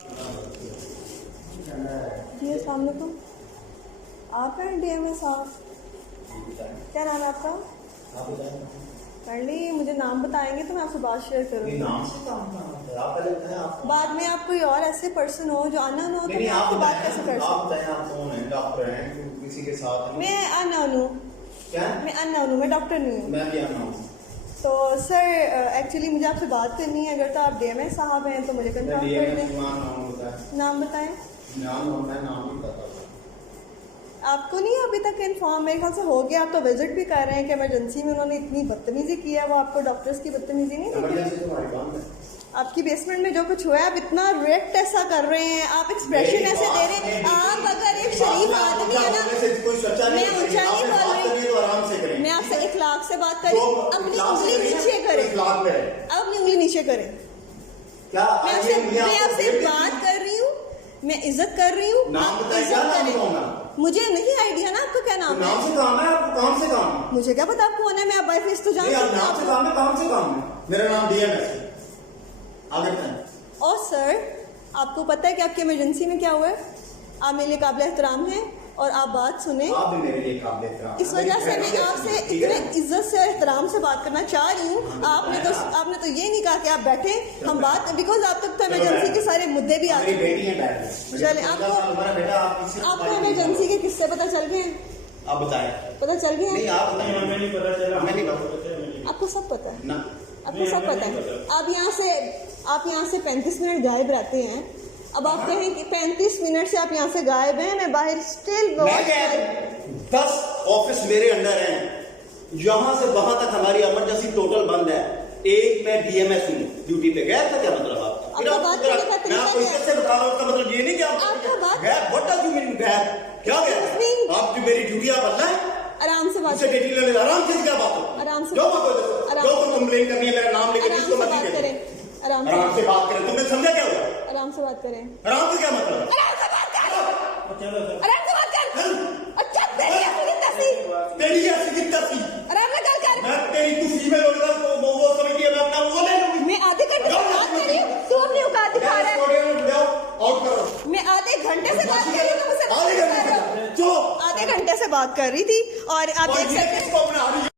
जी अस्सलाम वालेकुम। आप हैं DMS साहब? क्या नाम है आपका? काइंडली मुझे नाम बताएंगे तो मैं आपसे बात शेयर करूँगी। नाम से आप बाद में आप कोई और ऐसे पर्सन हो जो अननोन हो तो मैं आपसे बात कैसे कर सकती? आप बताएं, आप कौन हैं? डॉक्टर हैं किसी के साथ? मैं अननोन हूँ। क्या? मैं अननोन हूँ, मैं डॉक्टर नहीं हूँ। मैं भी अननोन हूँ। तो सर एक्चुअली मुझे आपसे बात करनी है। अगर तो आप DMS साहब हैं तो मुझे कंफर्म कर दें। नाम बताएं। नाम नहीं पता। आपको नहीं अभी तक इन्फॉर्म? मेरे ख्याल से हो गया। आप तो विजिट भी कर रहे हैं कि इमरजेंसी में उन्होंने इतनी बदतमीजी की है। वो आपको डॉक्टर्स की बदतमीजी नहीं थी? आपकी बेसमेंट में जो कुछ हुआ है, आप इतना रिएक्ट ऐसा कर रहे हैं, आप एक्सप्रेशन ऐसे दे रहे हैं। आप अगर एक शरीफ आदमी है ना, मैं ऊंचा नहीं बोल रही, मैं आपसे इखलाक से बात कर रही हूँ। अपनी उंगली नीचे करें, अब अपनी उंगली नीचे करें। मैं आपसे बात कर रही हूँ, मैं इज्जत कर रही हूँ, आप इज्जत करें। मुझे नहीं आइडिया ना आपका क्या नाम है? नाम से काम है आपको? काम से काम है? मुझे क्या पता आप कौन है? मैं आप बाय फेस तो जानती हूँ। नाम से काम है, काम से काम है। मेरा नाम DMS है। आगे बताएं। और सर आपको पता है कि आपकी इमरजेंसी में क्या हुआ है? आप मेरे लिए काबिल एहतराम हैं और आप बात सुने। आप भी मेरे लिए काबिल एहतराम। इस वजह से मैं आपसे इतने इज्जत से एहतराम से बात करना चाह रही हूँ। आपने तो ये नहीं कहा कि आप बैठे हम बात, बिकॉज आप तक तो इमरजेंसी के सारे मुद्दे भी आ चुके हैं। चले आपको इमरजेंसी के किस्से पता चल गए हैं? आप बताएं। पता चल गए हैं? हमें नहीं पता चला। हमें नहीं पता। आपको सब पता है ना? आपको सब पता है। आप यहाँ से 35 मिनट गायब रहते हैं। अब आप कहें कि 35 मिनट से आप यहाँ से गायब हैं, मैं बाहर स्टिल 10 ऑफिस मेरे अंडर हैं। यहाँ से वहां तक हमारी इमरजेंसी टोटल बंद है। एक मैं DMS हूँ, ड्यूटी पे। गैर का क्या मतलब? आपका बात करने का तरीका क्या है? इससे बता रहा हूँ, उसका मतलब ये नहीं कि आप गैर। व्हाट डू यू मीन गैर? क्या गैर? आपकी मेरी ड्यूटी आप अल्लाह है। आराम से बात करें। आराम से क्या बात हो? आराम से जो कंप्लेन करनी है मेरा नाम लेकर जिसको मर्जी बात करें। आराम से बात करें। तुमने समझा क्या हुआ? आराम से बात करें। आराम से क्या मतलब? आराम से बात कर। आराम से बात कर। अच्छा तेरी ऐसी की तसी। आराम से गल कर। मैं तेरी तू फीमेल होकर वो समझ लिया, मैं अपना वो ले लूंगी। मैं आधे घंटे से बात कर रही हूँ, तू अपनी औकात दिखा रहा है। आउट करो। मैं आधे घंटे से बात कर रही हूँ, आधे घंटे से आधे घंटे से बात कर रही थी और आप देख सकते हैं